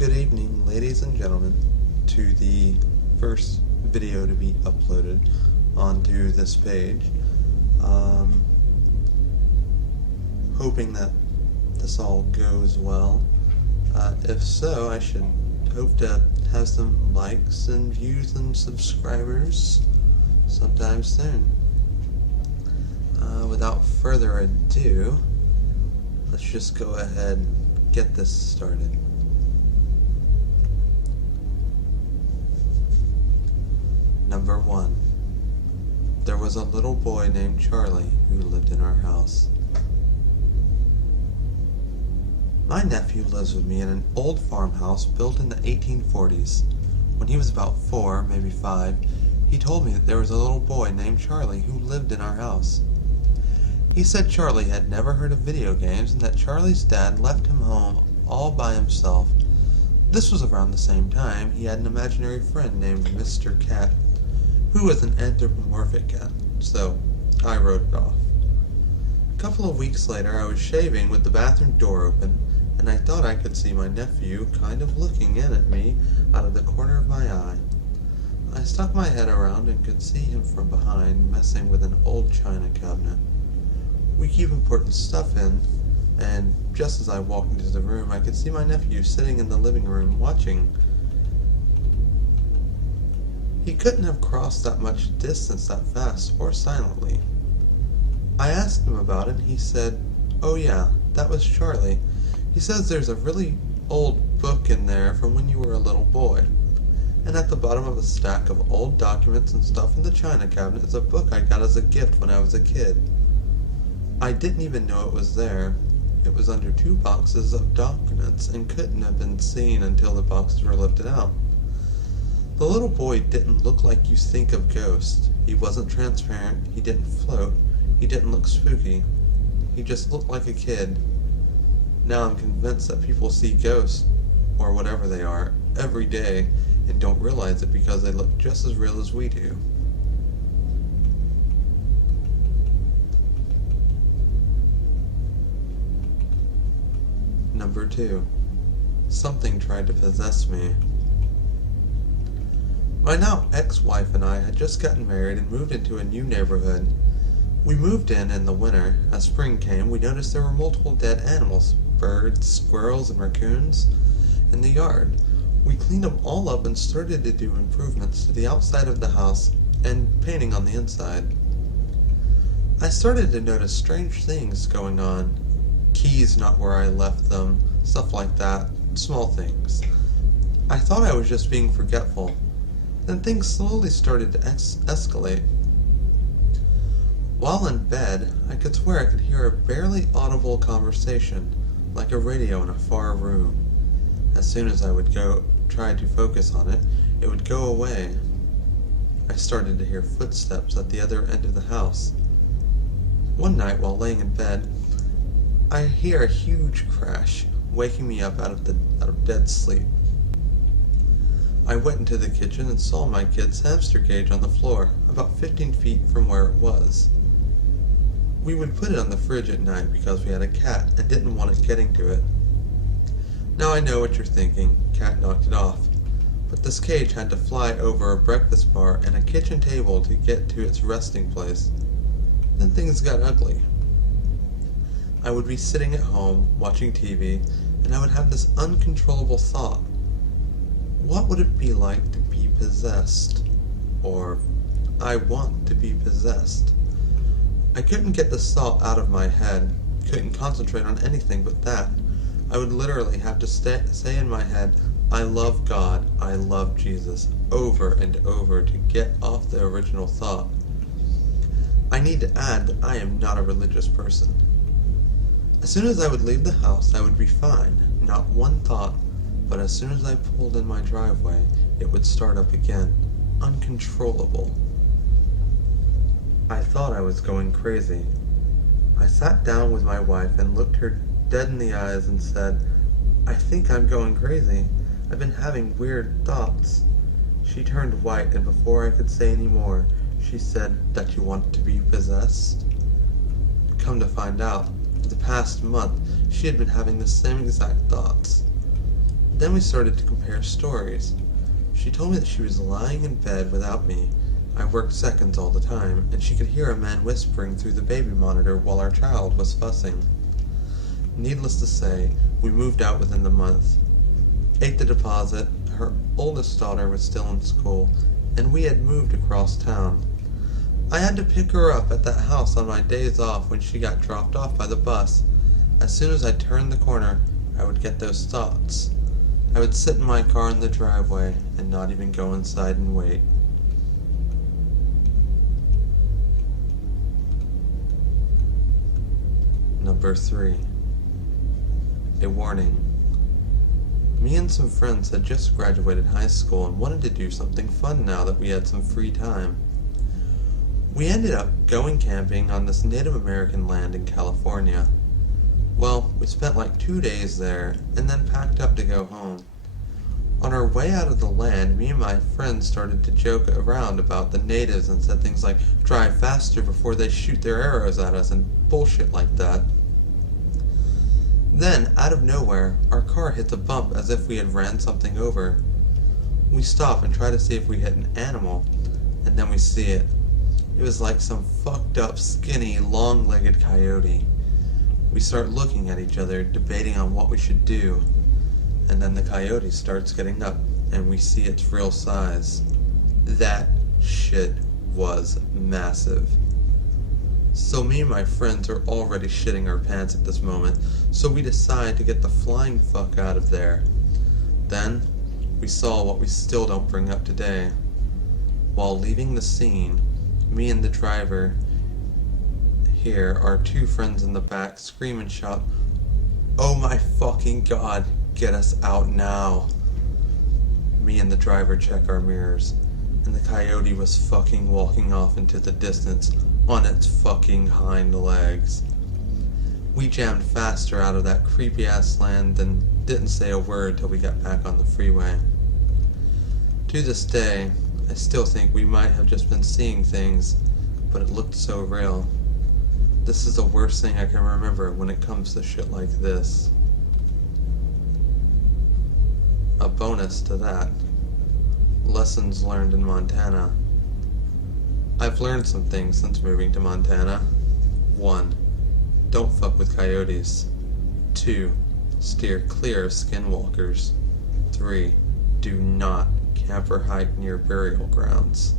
Good evening, ladies and gentlemen, to the first video to be uploaded onto this page. Hoping that this all goes well. If so, I should hope to have some likes and views and subscribers sometime soon. Without further ado, let's just go ahead and get this started. Number 1. There was a little boy named Charlie who lived in our house. My nephew lives with me in an old farmhouse built in the 1840s. When he was about 4, maybe 5, he told me that there was a little boy named Charlie who lived in our house. He said Charlie had never heard of video games and that Charlie's dad left him home all by himself. This was around the same time he had an imaginary friend named Mr. Cat, who was an anthropomorphic cat, so I wrote it off. A couple of weeks later, I was shaving with the bathroom door open, and I thought I could see my nephew kind of looking in at me out of the corner of my eye. I stuck my head around and could see him from behind, messing with an old china cabinet. We keep important stuff in, and just as I walked into the room, I could see my nephew sitting in the living room watching. He couldn't have crossed that much distance that fast or silently. I asked him about it, and he said, "Oh yeah, that was Charlie. He says there's a really old book in there from when you were a little boy. And at the bottom of a stack of old documents and stuff in the china cabinet is a book I got as a gift when I was a kid. I didn't even know it was there. It was under 2 boxes of documents and couldn't have been seen until the boxes were lifted out. The little boy didn't look like you think of ghosts. He wasn't transparent, he didn't float, he didn't look spooky. He just looked like a kid. Now I'm convinced that people see ghosts, or whatever they are, every day and don't realize it because they look just as real as we do." Number 2. Something tried to possess me. My now ex-wife and I had just gotten married and moved into a new neighborhood. We moved in the winter. As spring came, we noticed there were multiple dead animals, birds, squirrels, and raccoons, in the yard. We cleaned them all up and started to do improvements to the outside of the house and painting on the inside. I started to notice strange things going on. Keys not where I left them, stuff like that, small things. I thought I was just being forgetful. Then things slowly started to escalate. While in bed, I could swear I could hear a barely audible conversation, like a radio in a far room. As soon as I would try to focus on it, it would go away. I started to hear footsteps at the other end of the house. One night, while laying in bed, I hear a huge crash, waking me up out of dead sleep. I went into the kitchen and saw my kid's hamster cage on the floor, about 15 feet from where it was. We would put it on the fridge at night because we had a cat and didn't want it getting to it. Now I know what you're thinking, cat knocked it off. But this cage had to fly over a breakfast bar and a kitchen table to get to its resting place. Then things got ugly. I would be sitting at home, watching TV, and I would have this uncontrollable thought. What would it be like to be possessed? Or, I want to be possessed. I couldn't get this thought out of my head, couldn't concentrate on anything but that. I would literally have to say in my head, "I love God, I love Jesus," over and over to get off the original thought. I need to add that I am not a religious person. As soon as I would leave the house, I would be fine, not one thought, but as soon as I pulled in my driveway, it would start up again, uncontrollable. I thought I was going crazy. I sat down with my wife and looked her dead in the eyes and said, "I think I'm going crazy. I've been having weird thoughts." She turned white, and before I could say any more, she said, "That you want to be possessed?" Come to find out, for the past month, she had been having the same exact thoughts. Then we started to compare stories. She told me that she was lying in bed without me. I worked seconds all the time, and she could hear a man whispering through the baby monitor while our child was fussing. Needless to say, we moved out within the month. Ate the deposit, her oldest daughter was still in school, and we had moved across town. I had to pick her up at that house on my days off when she got dropped off by the bus. As soon as I turned the corner, I would get those thoughts. I would sit in my car in the driveway and not even go inside and wait. Number 3. A warning. Me and some friends had just graduated high school and wanted to do something fun now that we had some free time. We ended up going camping on this Native American land in California. Well, we spent like 2 days there and then packed up to go home. On our way out of the land, me and my friends started to joke around about the natives and said things like, drive faster before they shoot their arrows at us and bullshit like that. Then, out of nowhere, our car hits a bump as if we had ran something over. We stop and try to see if we hit an animal, and then we see it. It was like some fucked up, skinny, long-legged coyote. We start looking at each other, debating on what we should do, and then the coyote starts getting up, and we see its real size. That shit was massive. So me and my friends are already shitting our pants at this moment, so we decide to get the flying fuck out of there. Then, we saw what we still don't bring up today. While leaving the scene, me and the driver hear our 2 friends in the back scream and shout, "Oh my fucking god, get us out now." Me and the driver check our mirrors, and the coyote was fucking walking off into the distance on its fucking hind legs. We jammed faster out of that creepy ass land and didn't say a word till we got back on the freeway. To this day, I still think we might have just been seeing things, but it looked so real. This is the worst thing I can remember when it comes to shit like this. A bonus to that. Lessons learned in Montana. I've learned some things since moving to Montana. 1. Don't fuck with coyotes. 2. Steer clear of skinwalkers. 3. Do not camp or hike near burial grounds.